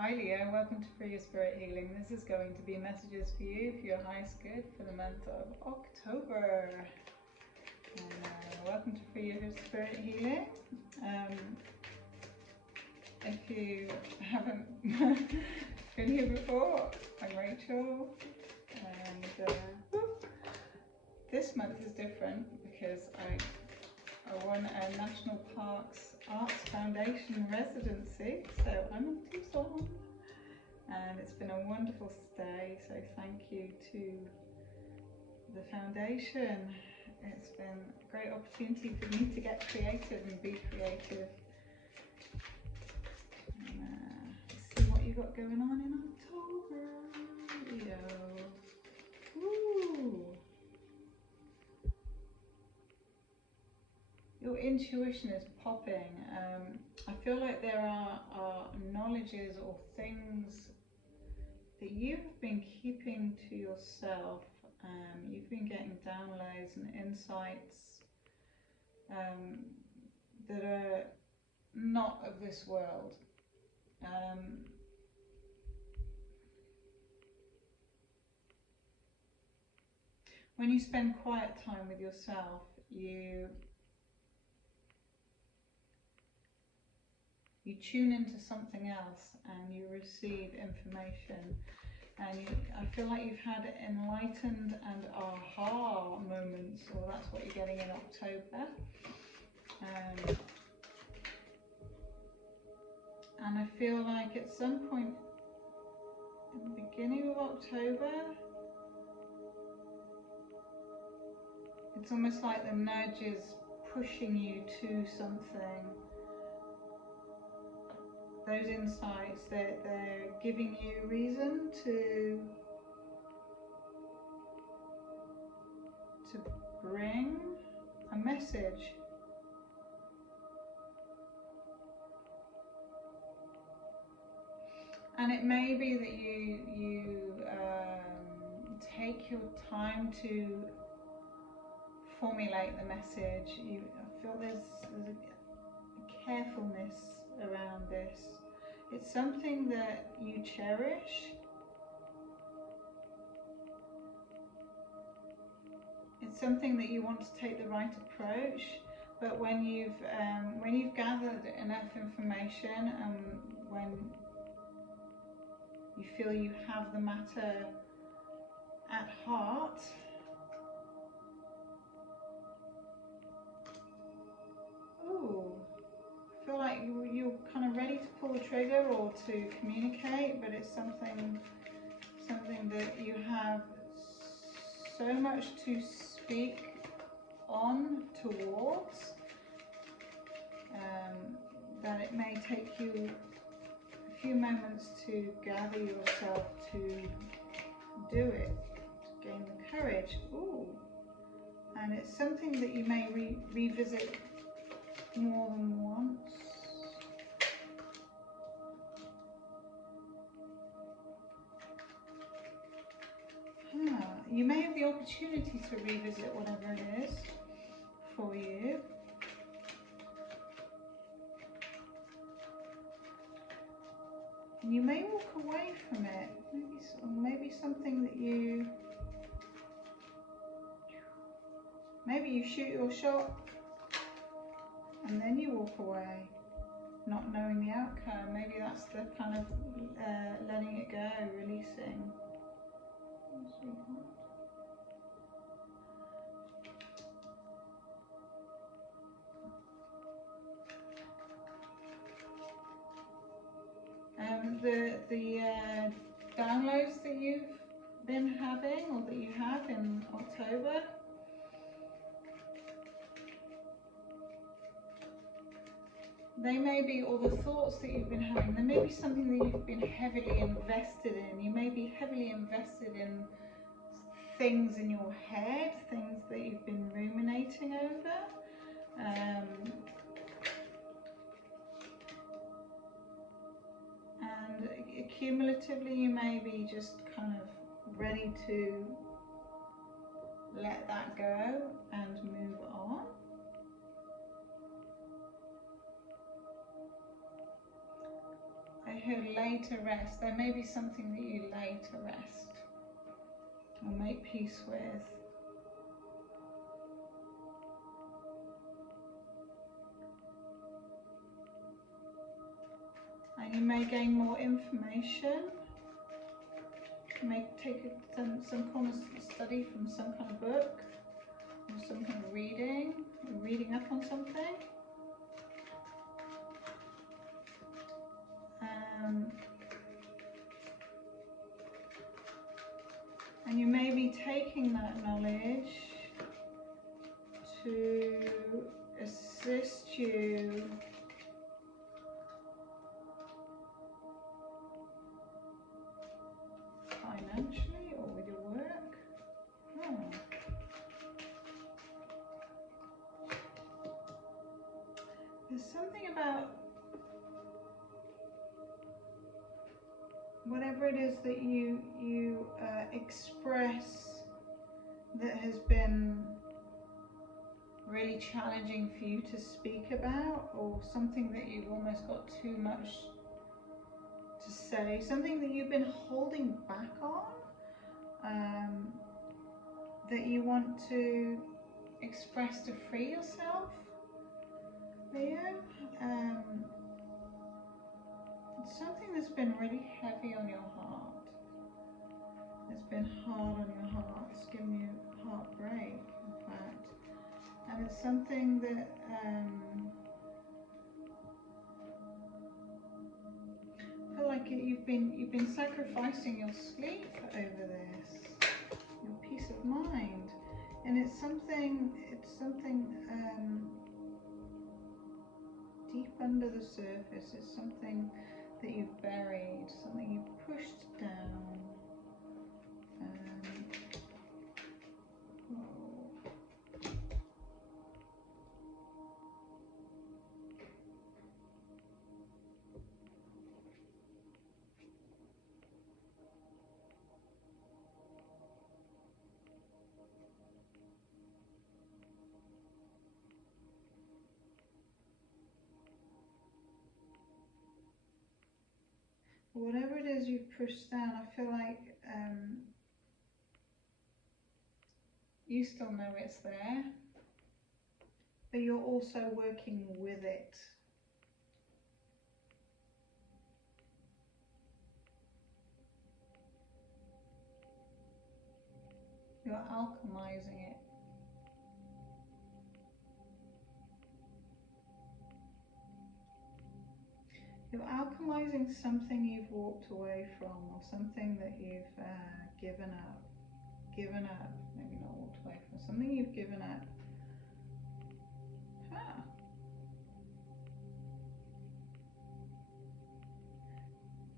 Hi Leo, welcome to Free Your Spirit Healing. This is going to be messages for you, for your highest good for the month of October. Welcome to Free Your Spirit Healing. If you haven't been here before, I'm Rachel, and this month is different because I won a National Parks Arts Foundation residency, so I'm in Tucson, and it's been a wonderful stay, so thank you to the foundation. It's been a great opportunity for me to get creative and be creative. Let's see what you got going on in October, Leo. Ooh. Your intuition is popping. I feel like there are knowledges or things that you've been keeping to yourself. You've been getting downloads and insights that are not of this world. When you spend quiet time with yourself, you tune into something else and you receive information, and I feel like you've had enlightened and aha moments, or that's what you're getting in October. And I feel like at some point in the beginning of October, it's almost like the nudge is pushing you to something. Those insights, they're giving you reason to bring a message. And it may be that you take your time to formulate the message. I feel there's a carefulness around this. It's something that you cherish. It's something that you want to take the right approach. But when you've gathered enough information, and when you feel you have the matter at heart, I feel like you're kind of ready to pull the trigger or to communicate, but it's something that you have so much to speak on towards, that it may take you a few moments to gather yourself to do it, to gain the courage. Ooh. And it's something that you may revisit more than once. You may have the opportunity to revisit whatever it is for you. And you may walk away from it. Maybe something that maybe you shoot your shot and then you walk away, not knowing the outcome. Maybe that's the kind of letting it go, releasing. The downloads that you've been having, or that you have in October, they may be, or the thoughts that you've been having, there may be something that you've been heavily invested in. You may be heavily invested in things in your head, things that you've been ruminating over. And cumulatively, you may be just kind of ready to let that go and move on. I could lay to rest. There may be something that you lay to rest or make peace with. And you may gain more information. You may take some kind of study from some kind of book or some kind of reading up on something. And you may be taking that knowledge to assist you financially or with your work. There's something about whatever it is that you express that has been really challenging for you to speak about, or something that you've almost got too much to say, something that you've been holding back on, that you want to express to free yourself, Leo. Something that's been really heavy on your heart. It's been hard on your heart. It's given you heartbreak, in fact. And it's something that I feel like you've been sacrificing your sleep over this, your peace of mind, and it's something deep under the surface. It's something that you've buried, something you've pushed down. Whatever it is you've pushed down, I feel like you still know it's there, but you're also working with it. You're alchemizing it. You're alchemizing something you've walked away from, or something that you've given up, maybe not walked away from, something you've given up.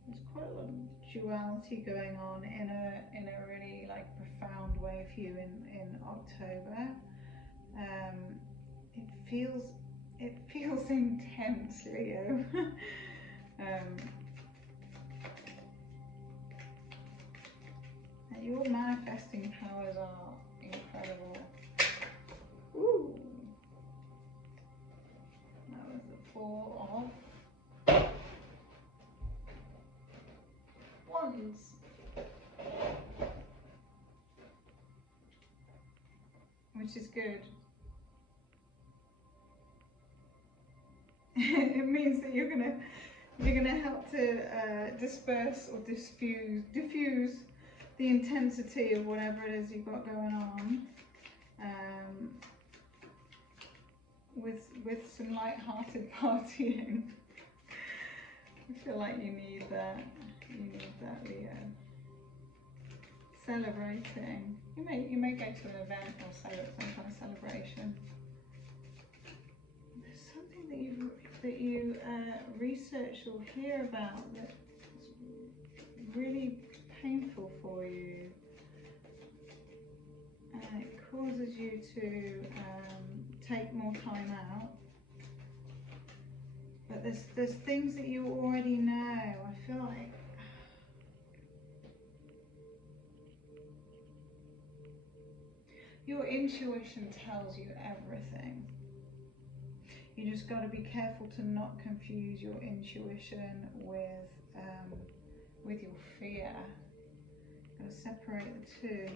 There's quite a lot of duality going on in a really like profound way for you in October. It feels intense, Leo. Your manifesting powers are incredible. Ooh. That was the Four of Wands. Which is good. It means that you're gonna help to disperse or diffuse the intensity of whatever it is you've got going on, with some light-hearted partying. I feel like you need that. You need that, Leo. Celebrating. You may go to an event or some kind of celebration. There's something that you research or hear about that's really painful for you, and it causes you to take more time out. But there's things that you already know. I feel like your intuition tells you everything. You just got to be careful to not confuse your intuition with with your fear. Got to separate the two.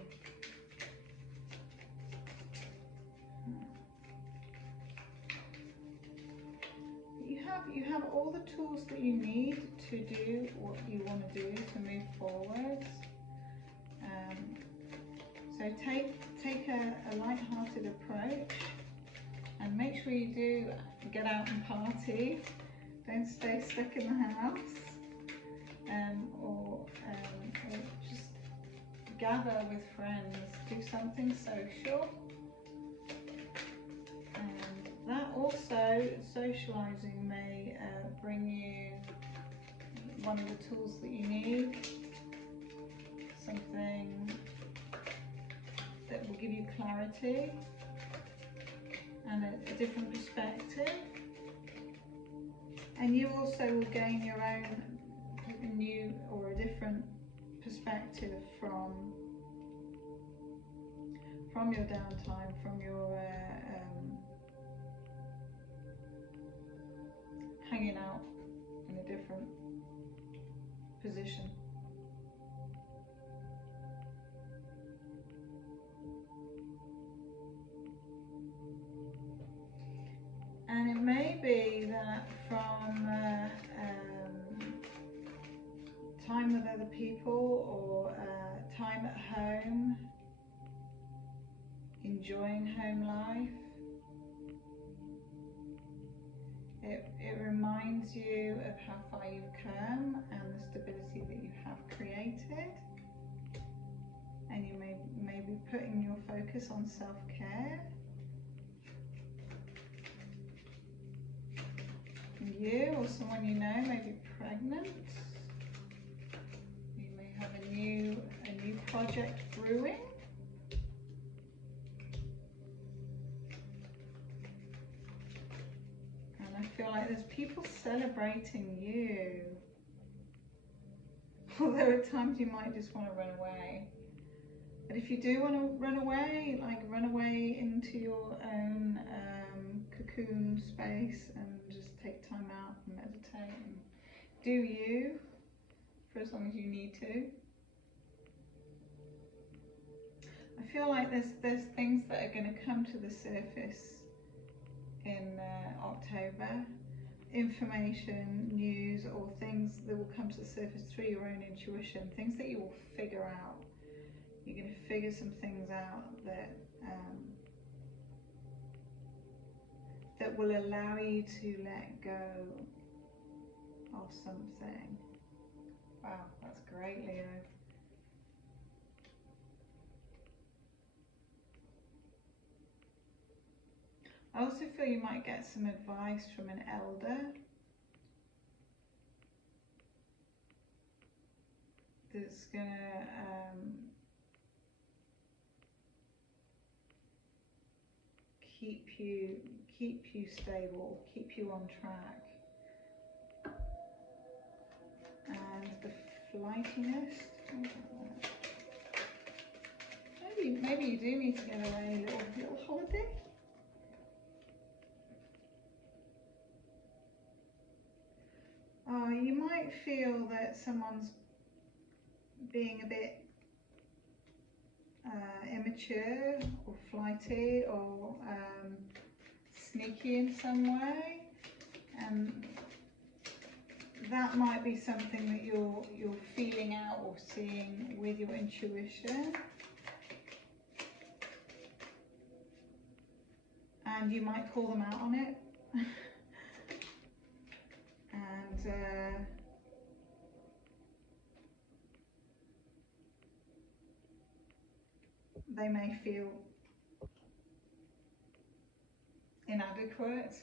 You have all the tools that you need to do what you want to do to move forwards. So take a light-hearted approach, and make sure you do get out and party. Don't stay stuck in the house, or just gather with friends. Do something social. That also, socialising may bring you one of the tools that you need, something that will give you clarity and a different perspective. And you also will gain your own new or a different perspective from your downtime, from your hanging out in a different position. And it may be that from time with other people, or time at home, enjoying home life, it reminds you of how far you've come and the stability that you have created. And you may be putting your focus on self-care. You or someone you know may be pregnant. You may have a new project brewing. And I feel like there's people celebrating you. Although at times you might just want to run away. But if you do want to run away, like run away into your own cocoon space and just take time out and meditate and do you for as long as you need to. I feel like there's things that are going to come to the surface in October. Information, news, or things that will come to the surface through your own intuition, things that you will figure out. You're going to figure some things out that will allow you to let go of something. Wow, that's great, Leo. I also feel you might get some advice from an elder that's going to keep you stable, keep you on track. And the flightiness, maybe you do need to get away, a little holiday. You might feel that someone's being a bit immature or flighty or sneaky in some way, and that might be something that you're feeling out or seeing with your intuition, and you might call them out on it. And they may feel inadequate.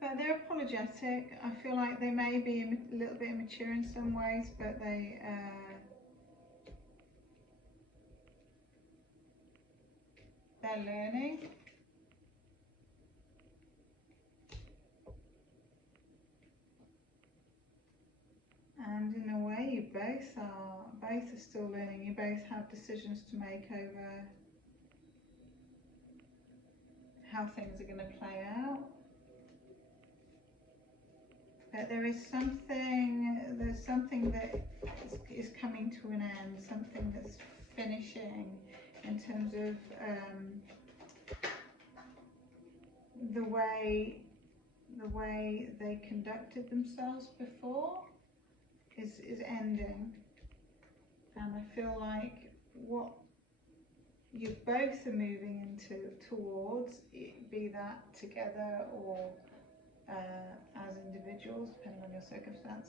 But they're apologetic. I feel like they may be a little bit immature in some ways, but they're learning. And in a way, you both are still learning. You both have decisions to make over how things are going to play out. But there's something that is coming to an end, something that's finishing in terms of the way they conducted themselves before is ending. And I feel like what you both are moving towards, be that together or as individuals, depending on your circumstance,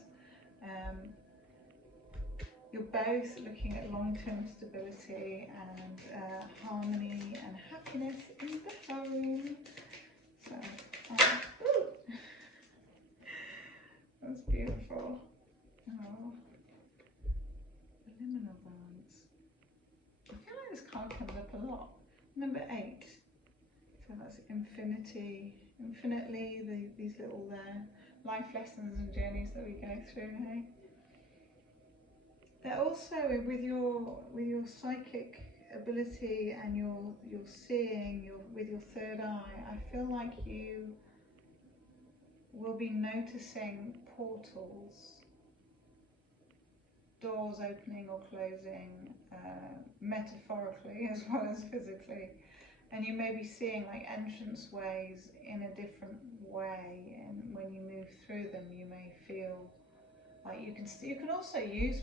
you're both looking at long-term stability and harmony and happiness in the home. So, that's beautiful. Oh, the liminal dance. I feel like this card comes up a lot. Number 8. So that's infinity. Infinitely, these little life lessons and journeys that we go through. Hey? They're also with your psychic ability and your seeing, with your third eye. I feel like you will be noticing portals, doors opening or closing, metaphorically as well as physically. And you may be seeing like entrance ways in a different way, and when you move through them, you may feel like you can also use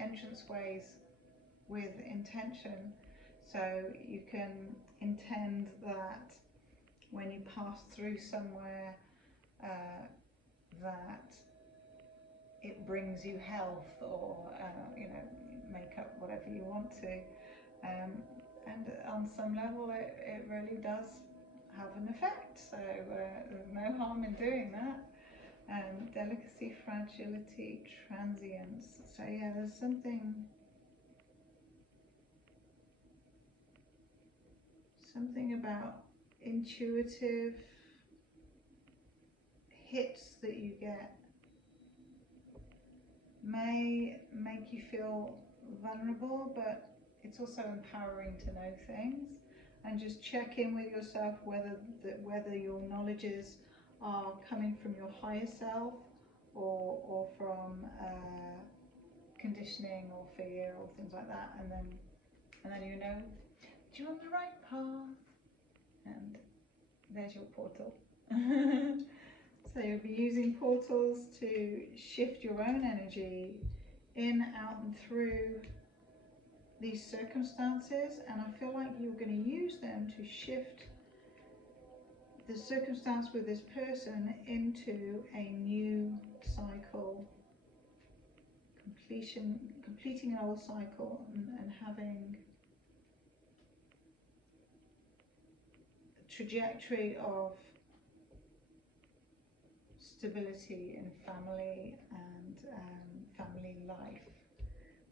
entrance ways with intention. So you can intend that when you pass through somewhere, that it brings you health, or make up whatever you want to. And on some level, it really does have an effect. So there's no harm in doing that. Delicacy, fragility, transience. So yeah, there's something about intuitive hits that you get may make you feel vulnerable, but it's also empowering to know things. And just check in with yourself whether your knowledges are coming from your higher self or from conditioning or fear or things like that, and then you're on the right path, and there's your portal. So you'll be using portals to shift your own energy in, out and through these circumstances, and I feel like you're going to use them to shift the circumstance with this person into a new cycle, completing an old cycle, and having a trajectory of stability in family and family life,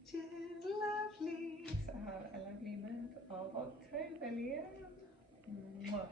which is lovely. So have a lovely month of October, Leo. Mwah.